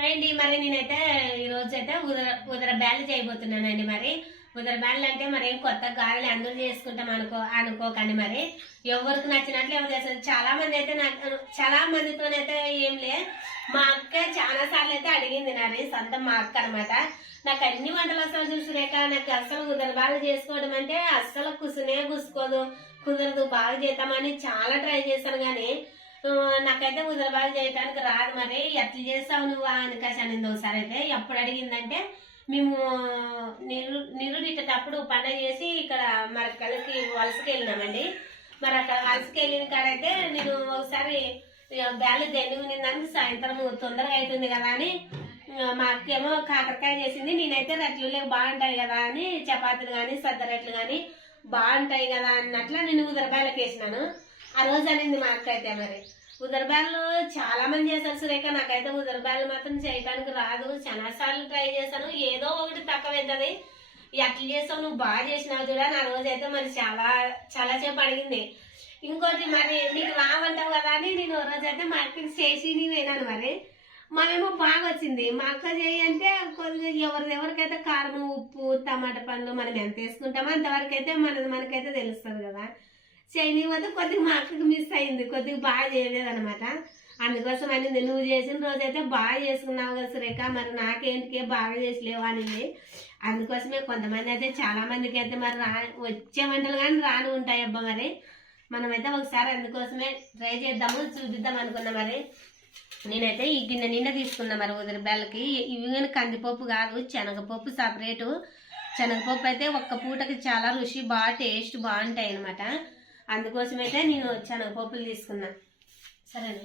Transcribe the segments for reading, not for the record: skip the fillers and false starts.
అండి మరి నేనైతే ఈ రోజు అయితే ఉదర బ్యాళ్ళు చేయబోతున్నానండి. మరి ఉదర బ్యాళ్ళు అంటే మరి ఏం కొత్త గారెలు అందరూ చేసుకుంటాం అనుకోకండి. మరి ఎవరికి నచ్చినట్లు ఎవరు చేస్తారు. చాలా మంది అయితే చాలా మందితోనైతే ఏం లే, మా అక్క చాలా సార్లు అయితే అడిగింది నాని సొంతం మా అక్క అనమాట. నాకు అన్ని వంటలు అసలు చూసినాక నాకు అసలు ఉదర బ్యాళ్ళు చేసుకోవడం అంటే అస్సలు కుసుకోదు, కుదరదు. బాగా చేద్దామని చాలా ట్రై చేశాను కానీ నాకైతే ఉదరబాలు చేయడానికి రాదు. మరి ఎట్లా చేస్తావు నువ్వు అని కశానింది ఒకసారి. అయితే ఎప్పుడు అడిగిందంటే మేము నిరుడిటప్పుడు పండగ చేసి ఇక్కడ మరకలకి వలసకి వెళ్ళినామండి. మరి అక్కడ వలసకి వెళ్ళిన కాడైతే నేను ఒకసారి బ్యాలు దెన్నుకునిందానికి సాయంత్రం తొందరగా అవుతుంది కదా అని మా అక్కేమో కాకరకాయ చేసింది. నేనైతే రెట్లు బాగుంటాయి కదా అని చపాతీలు కానీ సద్దరెట్లు కానీ బాగుంటాయి కదా అన్నట్లు నేను ఉదరబాయలకు వేసినాను. ఆ రోజు అనింది మా అక్క అయితే. మరి ఉదరబాయలు చాలా మంది చేశారు సురేఖ, నాకైతే ఉదరబాయలు మాత్రం చేయడానికి రాదు. చాలా సార్లు ట్రై చేశాను, ఏదో ఒకటి తక్కువ అవుతుంది. ఎట్లా చేస్తావు నువ్వు బాగా చేసినావు చూడ. నా రోజు అయితే మరి చాలా చాలా సేపు అడిగింది. ఇంకోటి మరి నీకు రావంటావు కదా అని నేను రోజు అయితే మా అక్కకి చేసి వినాను. మరి మనమేమో బాగా వచ్చింది. మా అక్క చేయి అంటే కొంచెం ఎవరికైతే కారం ఉప్పు టమాటా పండ్లు మనం ఎంత వేసుకుంటామో అంతవరకు అయితే మనకైతే తెలుస్తుంది కదా. చైనీ వద్ద కొద్దిగా మా అక్కకి మిస్ అయింది, కొద్దిగా బాగా చేయలేదు అనమాట. అందుకోసం అనేది నువ్వు చేసిన రోజైతే బాగా చేసుకున్నావు కదా సురేఖ, మరి నాకేంటికే బాగా చేసలేవు అనింది. అందుకోసమే కొంతమంది అయితే చాలా మందికి అయితే మరి వచ్చే వంటలు కానీ రాని ఉంటాయి అబ్బా. మరి మనమైతే ఒకసారి అందుకోసమే ట్రై చేద్దాము, చూపిద్దాం అనుకున్నా. మరి నేనైతే ఈ గిన్నె నిండా తీసుకున్నా మరి ఉదర బెల్లకి. ఇవి కానీ కందిపప్పు కాదు, శనగపప్పు సపరేటు. శనగపప్పు అయితే ఒక్క పూటకి చాలా రుచి బాగా టేస్ట్ బాగుంటాయి అనమాట. అందుకోసమైతే నేను శనగపప్పులు తీసుకున్నా. సరేనా,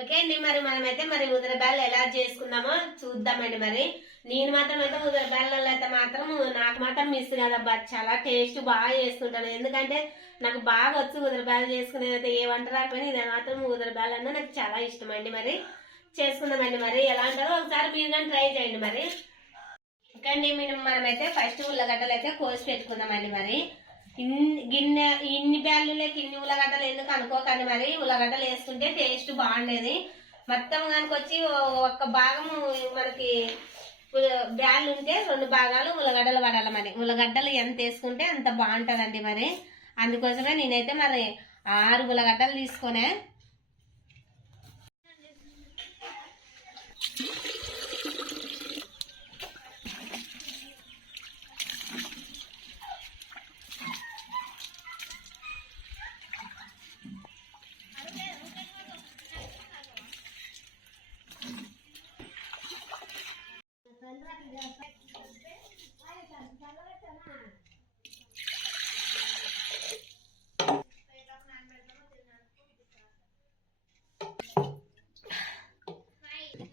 ఓకే అండి. మరి మనమైతే మరి ఉదర బ్యాళ్ళు ఎలా చేసుకుందామో చూద్దామండి. మరి నేను మాత్రం అయితే ఉదర బ్యాళ్ళలో అయితే మాత్రం నాకు మాత్రం మిస్ కదబ్బా, చాలా టేస్ట్ బాగా చేసుకుంటాను. ఎందుకంటే నాకు బాగా వచ్చు ఉదర బ్యాళ్ళు చేసుకునేది. అయితే ఏ వంట రాకపోయినా ఇది మాత్రం ఉదర బ్యాళ్ళు అన్నా నాకు చాలా ఇష్టం అండి. మరి చేసుకుందామండి. మరి ఎలా అంటారో ఒకసారి మీరు కానీ ట్రై చేయండి. మరి ఓకే అండి. మనమైతే ఫస్ట్ ఉల్లగడ్డలు అయితే కోసి పెట్టుకుందామండి. మరి ఇన్ని బ్యాళ్ళకి ఇన్ని ఉల్లగడ్డలు ఎందుకు అనుకోకండి. మరి ఉల్లగడ్డలు వేసుకుంటే టేస్ట్ బాగుండేది. మొత్తం కనుకొచ్చి ఒక్క భాగము మనకి బ్యాళ్ళు ఉంటే 2 భాగాలు ఉల్లగడ్డలు పడాలి. మరి ఉల్లగడ్డలు ఎంత వేసుకుంటే అంత బాగుంటుందండి. మరి అందుకోసమే నేనైతే మరి 6 ఉల్లగడ్డలు తీసుకునే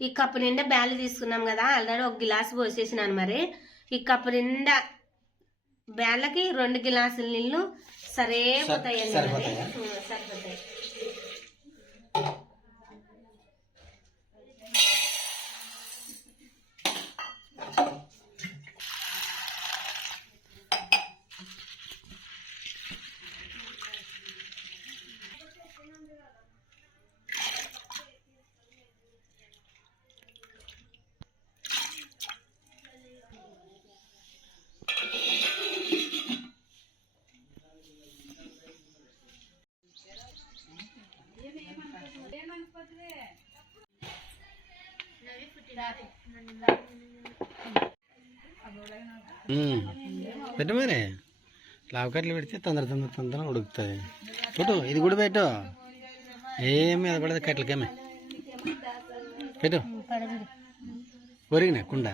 ఈ కప్పు నిండా బ్యాళ్ళు తీసుకున్నాం కదా, ఆల్రెడీ 1 గిలాసు పోసేసినాను. మరి ఈ కప్పు నిండా బ్యాళ్ళకి 2 గిలాసుల నీళ్ళు సరిపోతాయండి. సరిపోతాయి. పెట్టు మరి లావకట్లు పెడితే తొందర ఉడుకుతుంది. పెట్టు, ఇది కూడా పెట్టు. ఏమి అది పడదు కట్లకేమే పెట్టు. ఒరిగినా కుండ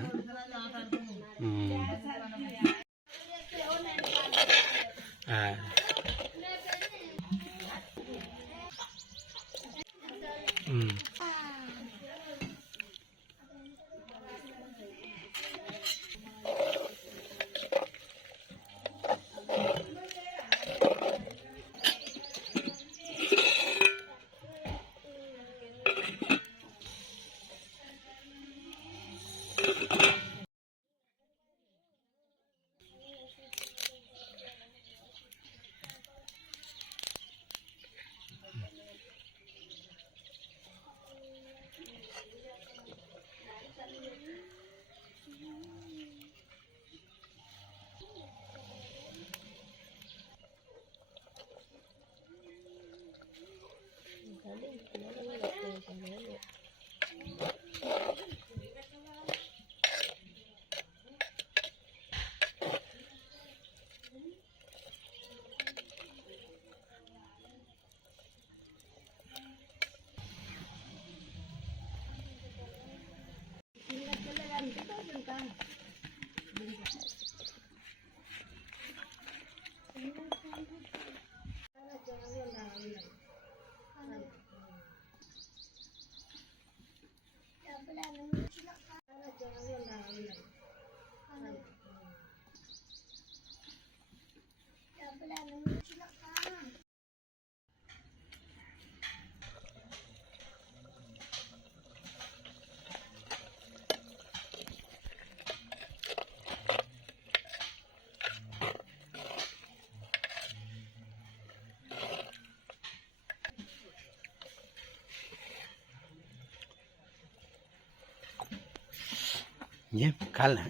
ఏం కాలనా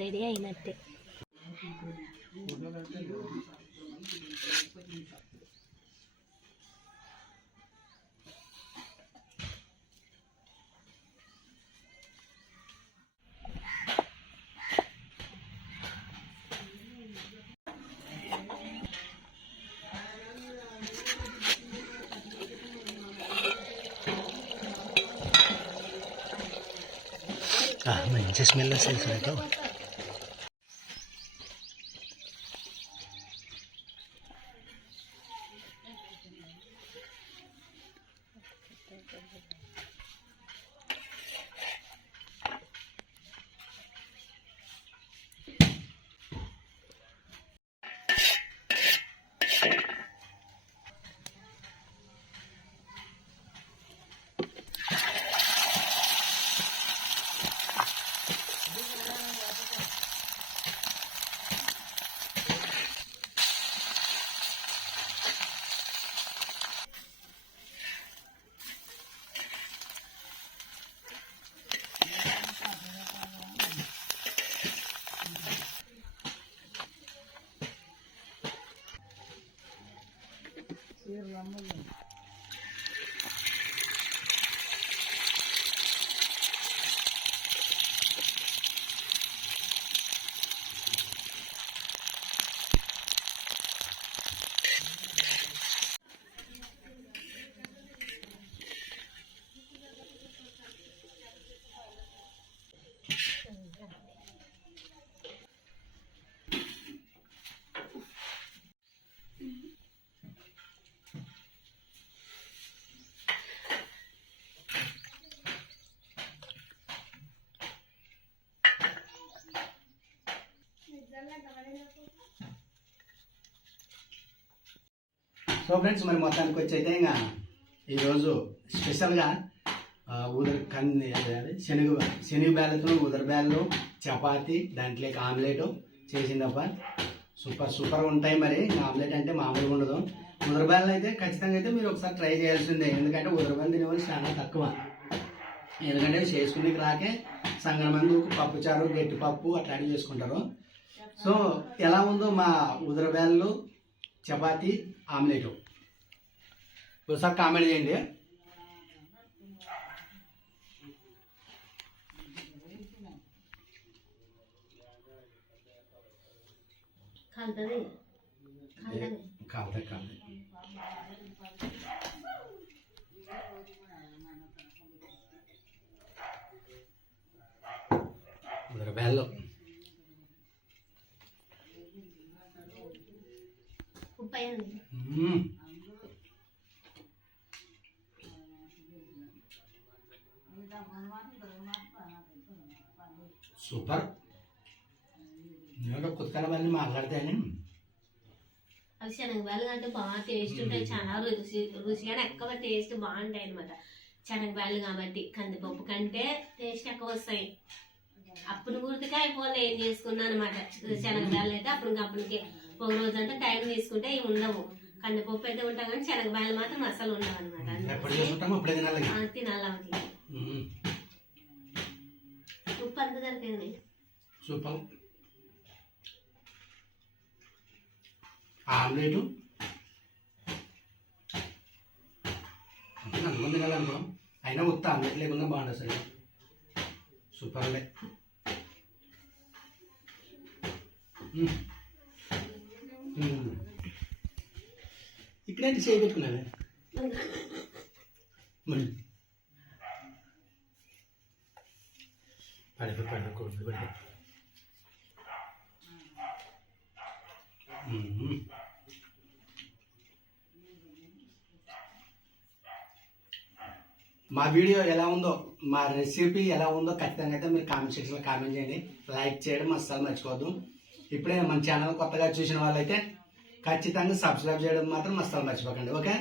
రెడీ అయినట్టే. మంచి స్మెల్ వస్తుంది సార్. సో ఫ్రెండ్స్, మరి మొత్తానికి వచ్చి అయితే ఇంకా ఈరోజు స్పెషల్గా శనగ బ్యాళ్ళతో ఉదర బ్యాళ్ళు, చపాతి, దాంట్లోకి ఆమ్లెట్ చేసిందప్ప. సూపర్గా ఉంటాయి. మరి ఆమ్లెట్ అంటే మామూలుగా ఉండదు. ఉదర బ్యాళ్ళు అయితే ఖచ్చితంగా అయితే మీరు ఒకసారి ట్రై చేయాల్సిందే. ఎందుకంటే ఉదర బ్యాళ్ళు తినేవాళ్ళు చాలా తక్కువ. ఎందుకంటే చేసుకునే రాకే సంగన మంది పప్పుచారు, గట్టిపప్పు అట్లాంటివి చేసుకుంటారు. సో ఎలా ఉందో మా ఉదర బ్యాళ్ళు, చపాతి, ఆమ్లెట్ ఒకసారి కామెంట్ చేయండి. కాదు ఉదర బ్యాళ్ళు సూపర్. నేను కొత్తగా వాళ్ళని మాట్లాడతాను. అవి శనగబ్యాలు అంటే బాగా టేస్ట్ ఉంటాయి. చాలా రుచిగానే ఎక్కువ టేస్ట్ బాగుంటాయి అనమాట. శనగబ్యాలు కాబట్టి కందిపప్పు కంటే టేస్ట్ ఎక్కువ వస్తాయి. అప్పుడు గుర్తుగా అయిపోలే ఏం చేసుకున్నాను అనమాట. శనగబ్యాలు అయితే అప్పటికి ఒక రోజు అంటే టైం తీసుకుంటే ఇవి ఉండవు. కందిపప్పు అయితే ఉంటాం కానీ శనగబ్యాలు మాత్రం అసలు ఉండవు అనమాట. తినాలి. ఉప్పు అంత దొరికింది. సూపర్. ఆమ్లెట్ అనుకుంది కదా అనుకో, అయినా ఉత్త ఆమ్లెట్ లేకుండా బాగుంటుంది అసలు. సూపర్ ఉండే. ఇక్కడైతే చేయి పెట్టుకున్నావే పడిపో కొడుకు పడిపో. మా వీడియో ఎలా ఉందో, మా రెసిపీ ఎలా ఉందో ఖచ్చితంగా అయితే మీరు కామెంట్ సెక్షన్లో కామెంట్ చేయండి. లైక్ చేయడం అస్సలు మర్చిపోవద్దు. ఇప్పుడే మన ఛానల్ కొత్తగా చూసిన వాళ్ళైతే ఖచ్చితంగా సబ్స్క్రైబ్ చేయడం మాత్రం అస్సలు మర్చిపోకండి. ఓకే.